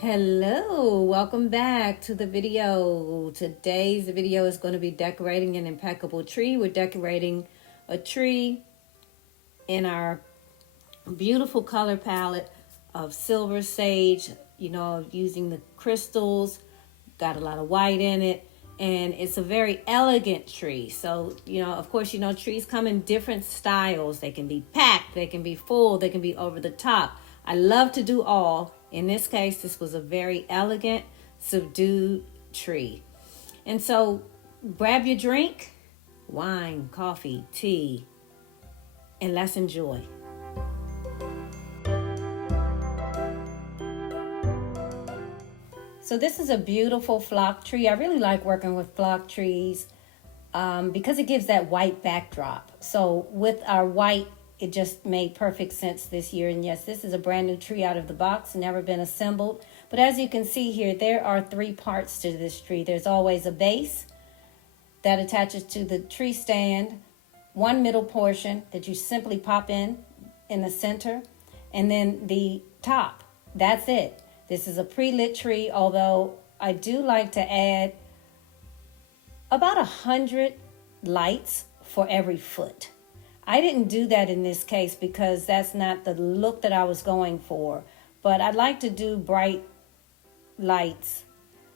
Hello, welcome back to the video. Today's video is going to be decorating an impeccable tree. We're decorating a tree in our beautiful color palette of silver sage, using the crystals, got a lot of white in it, and it's a very elegant tree. So, of course, trees come in different styles. They can be packed, they can be full, they can be over the top. I love to do all. In this case, this was a very elegant, subdued tree. And so grab your drink, wine, coffee, tea, and let's enjoy. So this is a beautiful flock tree. I really like working with flock trees because it gives that white backdrop. So with our white, it just made perfect sense this year. And yes, this is a brand new tree out of the box, never been assembled. But as you can see here, there are 3 parts to this tree. There's always a base that attaches to the tree stand, one middle portion that you simply pop in the center, and then the top. That's it. This is a pre-lit tree, although I do like to add about 100 lights for every foot. I didn't do that in this case because that's not the look that I was going for. But I'd like to do bright lights.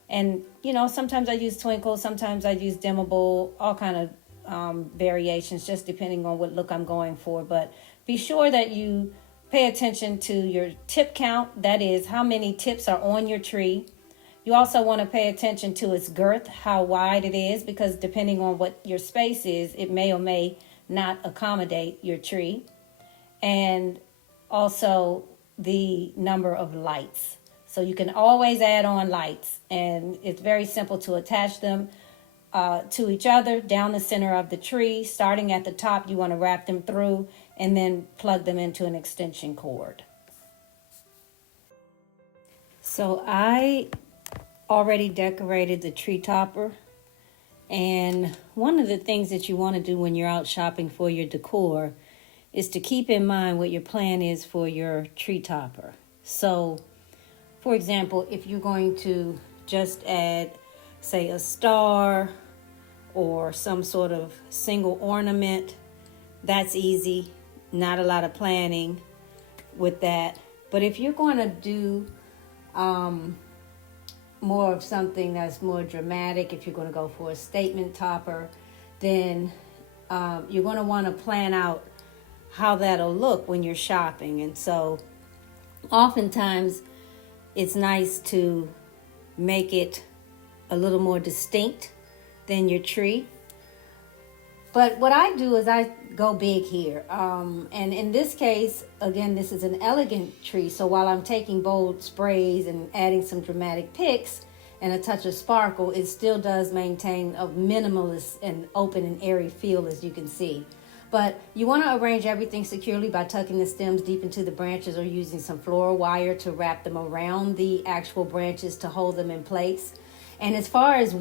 And, sometimes I use twinkles, sometimes I use dimmable, all kind of variations, just depending on what look I'm going for. But be sure that you pay attention to your tip count. That is, how many tips are on your tree. You also want to pay attention to its girth, how wide it is, because depending on what your space is, it may or may not accommodate your tree. And also the number of lights. So you can always add on lights, and it's very simple to attach them to each other down the center of the tree. Starting at the top, you want to wrap them through and then plug them into an extension cord. So I already decorated the tree topper. And one of the things that you want to do when you're out shopping for your decor is to keep in mind what your plan is for your tree topper. So, for example, if you're going to just add, say, a star or some sort of single ornament, that's easy. Not a lot of planning with that. But if you're going to do more of something that's more dramatic, if you're going to go for a statement topper, then you're going to want to plan out how that'll look when you're shopping. And so oftentimes it's nice to make it a little more distinct than your tree. But what I do is I go big here. And in this case, again, this is an elegant tree. So while I'm taking bold sprays and adding some dramatic picks and a touch of sparkle, it still does maintain a minimalist and open and airy feel, as you can see. But you want to arrange everything securely by tucking the stems deep into the branches or using some floral wire to wrap them around the actual branches to hold them in place. And as far as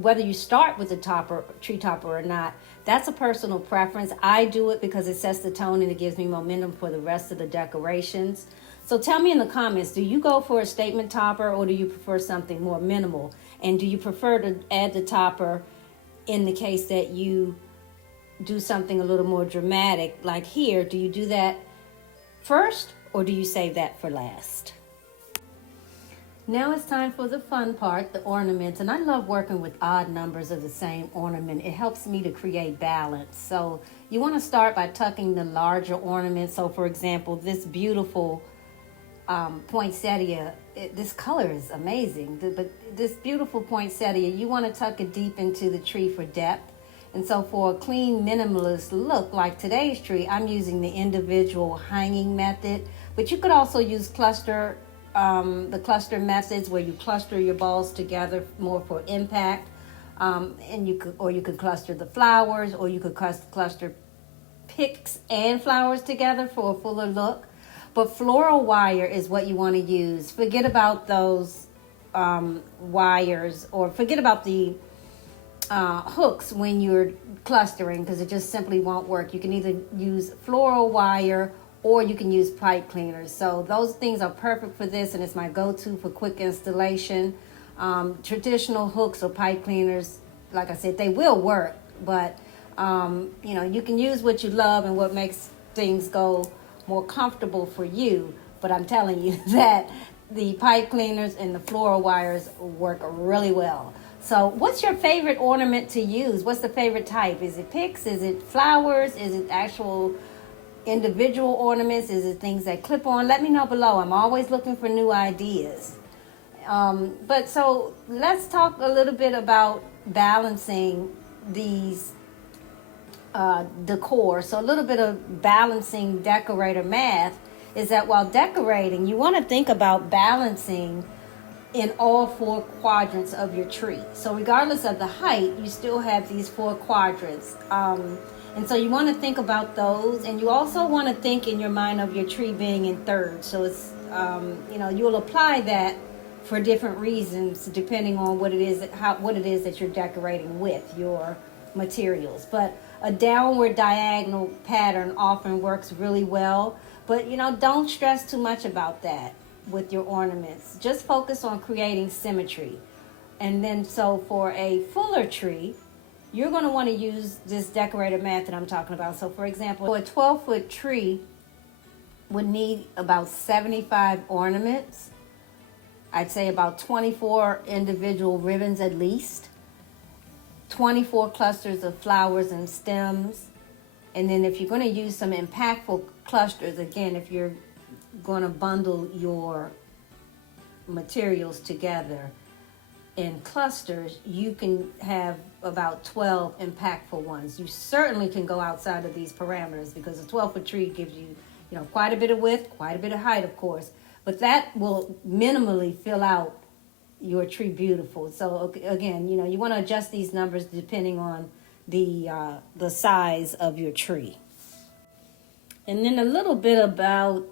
whether you start with the tree topper or not, that's a personal preference. I do it because it sets the tone and it gives me momentum for the rest of the decorations. So tell me in the comments, do you go for a statement topper or do you prefer something more minimal? And do you prefer to add the topper in the case that you do something a little more dramatic? Like here, do you do that first or do you save that for last? Now it's time for the fun part, the ornaments. And I love working with odd numbers of the same ornament. It helps me to create balance. So you want to start by tucking the larger ornaments. So for example, this beautiful poinsettia, this color is amazing. But this beautiful poinsettia, you want to tuck it deep into the tree for depth. And so for a clean minimalist look like today's tree, I'm using the individual hanging method. But you could also use the cluster methods where you cluster your balls together more for impact. And you could cluster the flowers, or you could cluster picks and flowers together for a fuller look. But floral wire is what you want to use. Forget about those wires, or forget about the hooks when you're clustering, because it just simply won't work. You can either use floral wire or you can use pipe cleaners. So those things are perfect for this, and it's my go-to for quick installation. Traditional hooks or pipe cleaners, like I said, they will work, but you know, you can use what you love and what makes things go more comfortable for you. But I'm telling you that the pipe cleaners and the floral wires work really well. So what's your favorite ornament to use? What's the favorite type? Is it picks? Is it flowers? Is it actual individual ornaments? Is it things that clip on? Let me know below. I'm always looking for new ideas. But so let's talk a little bit about balancing these decor. So a little bit of balancing decorator math is that while decorating, you want to think about balancing in all 4 quadrants of your tree. So regardless of the height, you still have these 4 quadrants. And so you want to think about those, and you also want to think in your mind of your tree being in thirds. So it's, you know, you'll apply that for different reasons depending on what it is that you're decorating with, your materials. But a downward diagonal pattern often works really well. But, you know, don't stress too much about that with your ornaments. Just focus on creating symmetry. And then so for a fuller tree, you're going to want to use this decorator math that I'm talking about. So for example, a 12-foot tree would need about 75 ornaments. I'd say about 24 individual ribbons at least, 24 clusters of flowers and stems. And then if you're going to use some impactful clusters, again, if you're going to bundle your materials together in clusters, you can have about 12 impactful ones. You certainly can go outside of these parameters because a 12-foot tree gives you, you know, quite a bit of width, quite a bit of height, of course, but that will minimally fill out your tree beautiful. So again, you know, you want to adjust these numbers depending on the size of your tree. And then a little bit about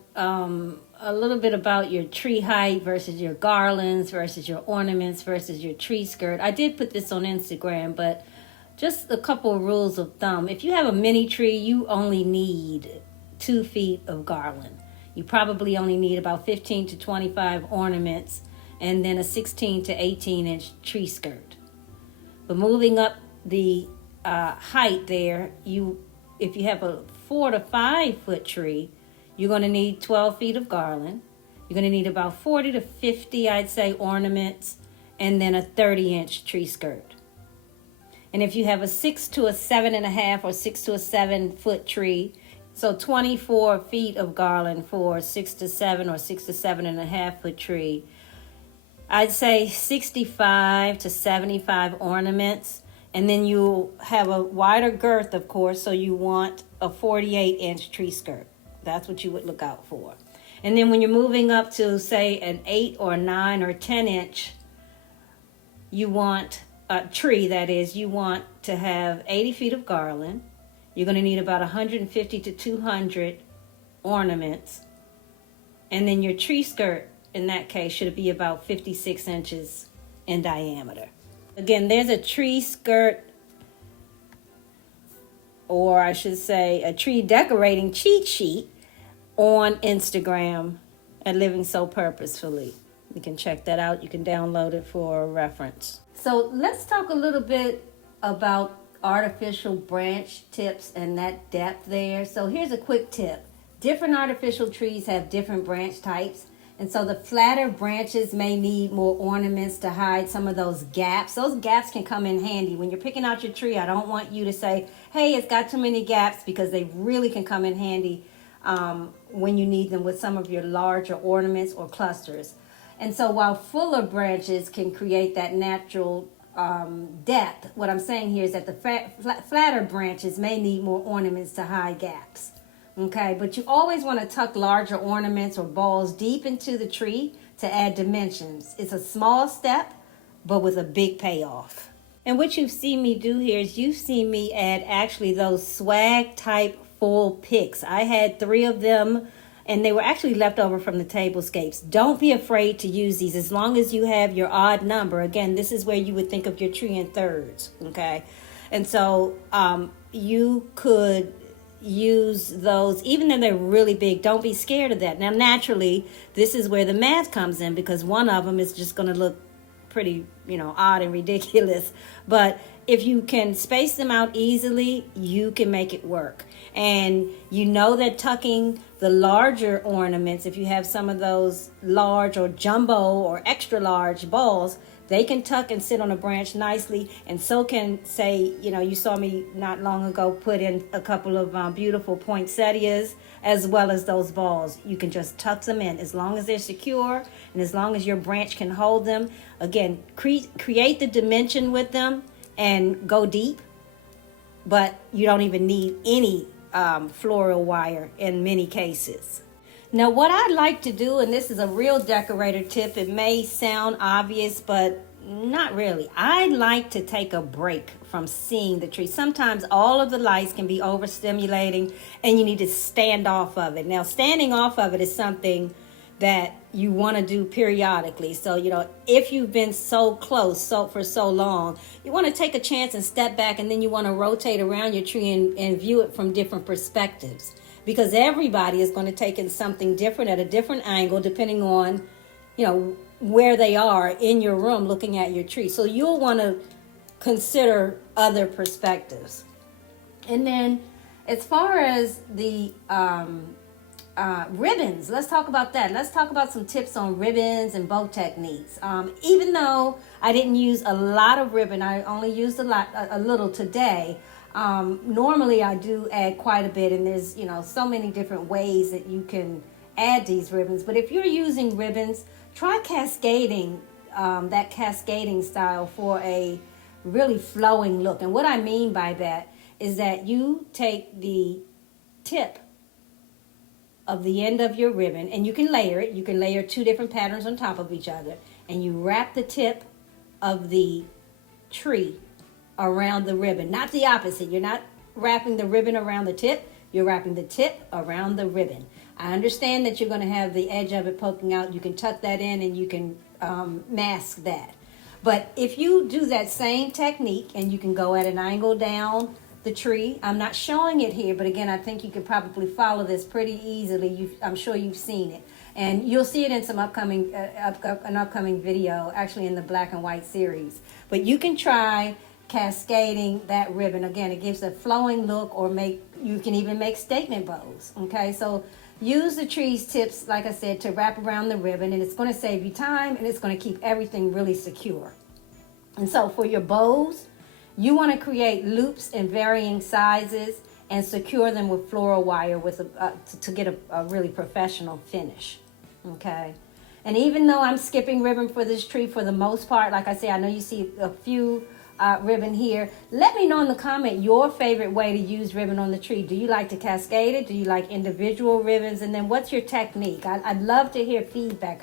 your tree height versus your garlands versus your ornaments versus your tree skirt. I did put this on Instagram, but just a couple of rules of thumb. If you have a mini tree, you only need 2 feet of garland. You probably only need about 15 to 25 ornaments and then a 16 to 18 inch tree skirt. But moving up the height there, if you have a 4 to 5 foot tree, you're going to need 12 feet of garland. You're going to need about 40 to 50, I'd say, ornaments, and then a 30-inch tree skirt. And if you have a 6 to a 7.5 or 6 to a 7 foot tree, so 24 feet of garland for a 6 to 7 or 6 to 7.5 foot tree, I'd say 65 to 75 ornaments. And then you'll have a wider girth, of course, so you want a 48-inch tree skirt. That's what you would look out for. And then when you're moving up to, say, an 8 or 9 or 10-inch, you want a tree, that is, you want to have 80 feet of garland. You're going to need about 150 to 200 ornaments. And then your tree skirt, in that case, should be about 56 inches in diameter. Again, there's a tree skirt, or I should say a tree decorating cheat sheet on Instagram at Living So Purposefully. You can check that out. You can download it for reference. So let's talk a little bit about artificial branch tips and that depth there. So here's a quick tip. Different artificial trees have different branch types. And so the flatter branches may need more ornaments to hide some of those gaps. Those gaps can come in handy. When you're picking out your tree, I don't want you to say, hey, it's got too many gaps, because they really can come in handy when you need them with some of your larger ornaments or clusters. And so while fuller branches can create that natural depth, what I'm saying here is that the flatter branches may need more ornaments to hide gaps. Okay, but you always want to tuck larger ornaments or balls deep into the tree to add dimensions. It's a small step, but with a big payoff. And what you've seen me do here is you've seen me add actually those swag type full picks. I had 3 of them, and they were actually left over from the tablescapes. Don't be afraid to use these as long as you have your odd number. Again, this is where you would think of your tree in thirds, okay? And so you could use those, even though they're really big. Don't be scared of that. Now, naturally, this is where the math comes in, because one of them is just going to look pretty, odd and ridiculous. But if you can space them out easily, you can make it work. And you know that tucking the larger ornaments, if you have some of those large or jumbo or extra large balls, they can tuck and sit on a branch nicely. And so can, say, you saw me not long ago put in a couple of beautiful poinsettias, as well as those balls. You can just tuck them in as long as they're secure and as long as your branch can hold them. Again, create the dimension with them and go deep, but you don't even need any floral wire in many cases. Now, what I'd like to do, and this is a real decorator tip, it may sound obvious, but not really. I'd like to take a break from seeing the tree. Sometimes all of the lights can be overstimulating and you need to stand off of it. Now, standing off of it is something that you want to do periodically. So, if you've been so close for so long, you want to take a chance and step back, and then you want to rotate around your tree and view it from different perspectives. Because everybody is going to take in something different at a different angle, depending on, where they are in your room looking at your tree. So you'll want to consider other perspectives. And then as far as the ribbons, let's talk about that. Let's talk about some tips on ribbons and bow techniques. Even though I didn't use a lot of ribbon, I only used a little today. Normally I do add quite a bit, and there's so many different ways that you can add these ribbons. But if you're using ribbons, try cascading, that cascading style for a really flowing look. And what I mean by that is that you take the tip of the end of your ribbon, and you can layer it. You can layer 2 different patterns on top of each other, and you wrap the tip of the tree around the ribbon, not the opposite. You're not wrapping the ribbon around the tip, you're wrapping the tip around the ribbon. I understand that you're going to have the edge of it poking out. You can tuck that in and you can mask that. But if you do that same technique and you can go at an angle down the tree, I'm not showing it here, but again, I think you can probably follow this pretty easily. I'm sure you've seen it. And you'll see it in some upcoming video, actually in the black and white series. But you can try cascading that ribbon. Again, it gives a flowing look, or you can even make statement bows. Okay, so use the tree's tips, like I said, to wrap around the ribbon, and it's going to save you time, and it's going to keep everything really secure. And so for your bows, you want to create loops in varying sizes and secure them with floral wire to get a really professional finish. Okay, and even though I'm skipping ribbon for this tree for the most part, like I say, I know you see a few ribbon here. Let me know in the comment your favorite way to use ribbon on the tree. Do you like to cascade it? Do you like individual ribbons? And then what's your technique? I'd love to hear feedback.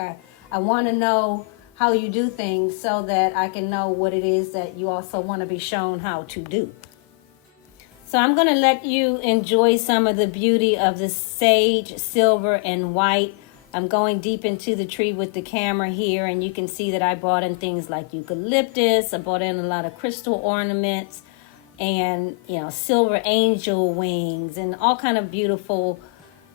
I want to know how you do things so that I can know what it is that you also want to be shown how to do. So I'm going to let you enjoy some of the beauty of the sage, silver, and white. I'm going deep into the tree with the camera here, and you can see that I brought in things like eucalyptus. I brought in a lot of crystal ornaments and, silver angel wings and all kind of beautiful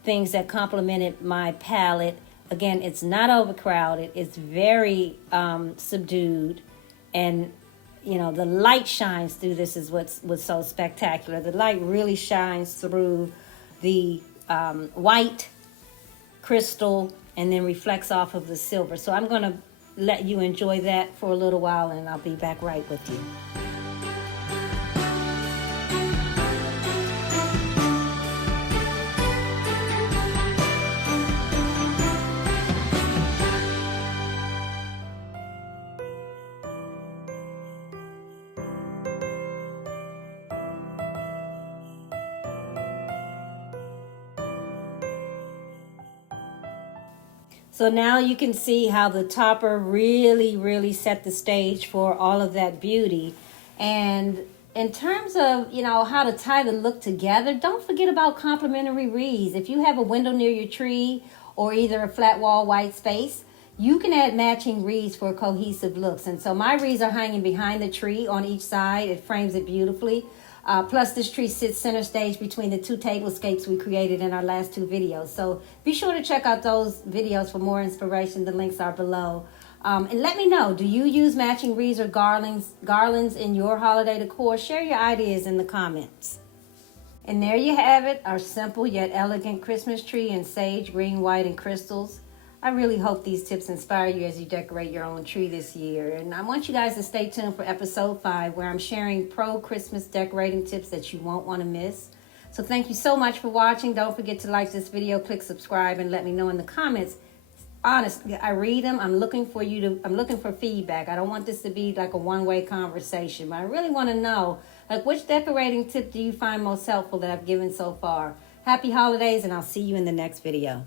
things that complemented my palette. Again, it's not overcrowded. It's very subdued, and the light shines through. This is what's so spectacular. The light really shines through the white crystal and then reflects off of the silver. So I'm going to let you enjoy that for a little while, and I'll be back right with you. So now you can see how the topper really, really set the stage for all of that beauty. And in terms of, how to tie the look together, don't forget about complementary wreaths. If you have a window near your tree or either a flat wall white space, you can add matching wreaths for cohesive looks. And so my wreaths are hanging behind the tree on each side. It frames it beautifully. Plus, this tree sits center stage between the two tablescapes we created in our last two videos. So be sure to check out those videos for more inspiration. The links are below. And let me know, do you use matching wreaths or garlands in your holiday decor? Share your ideas in the comments. And there you have it, our simple yet elegant Christmas tree in sage, green, white, and crystals. I really hope these tips inspire you as you decorate your own tree this year. And I want you guys to stay tuned for episode 5, where I'm sharing pro Christmas decorating tips that you won't want to miss. So thank you so much for watching. Don't forget to like this video, click subscribe, and let me know in the comments. Honestly, I read them. I'm looking for feedback. I don't want this to be like a one-way conversation, but I really want to know, like, which decorating tip do you find most helpful that I've given so far? Happy holidays, and I'll see you in the next video.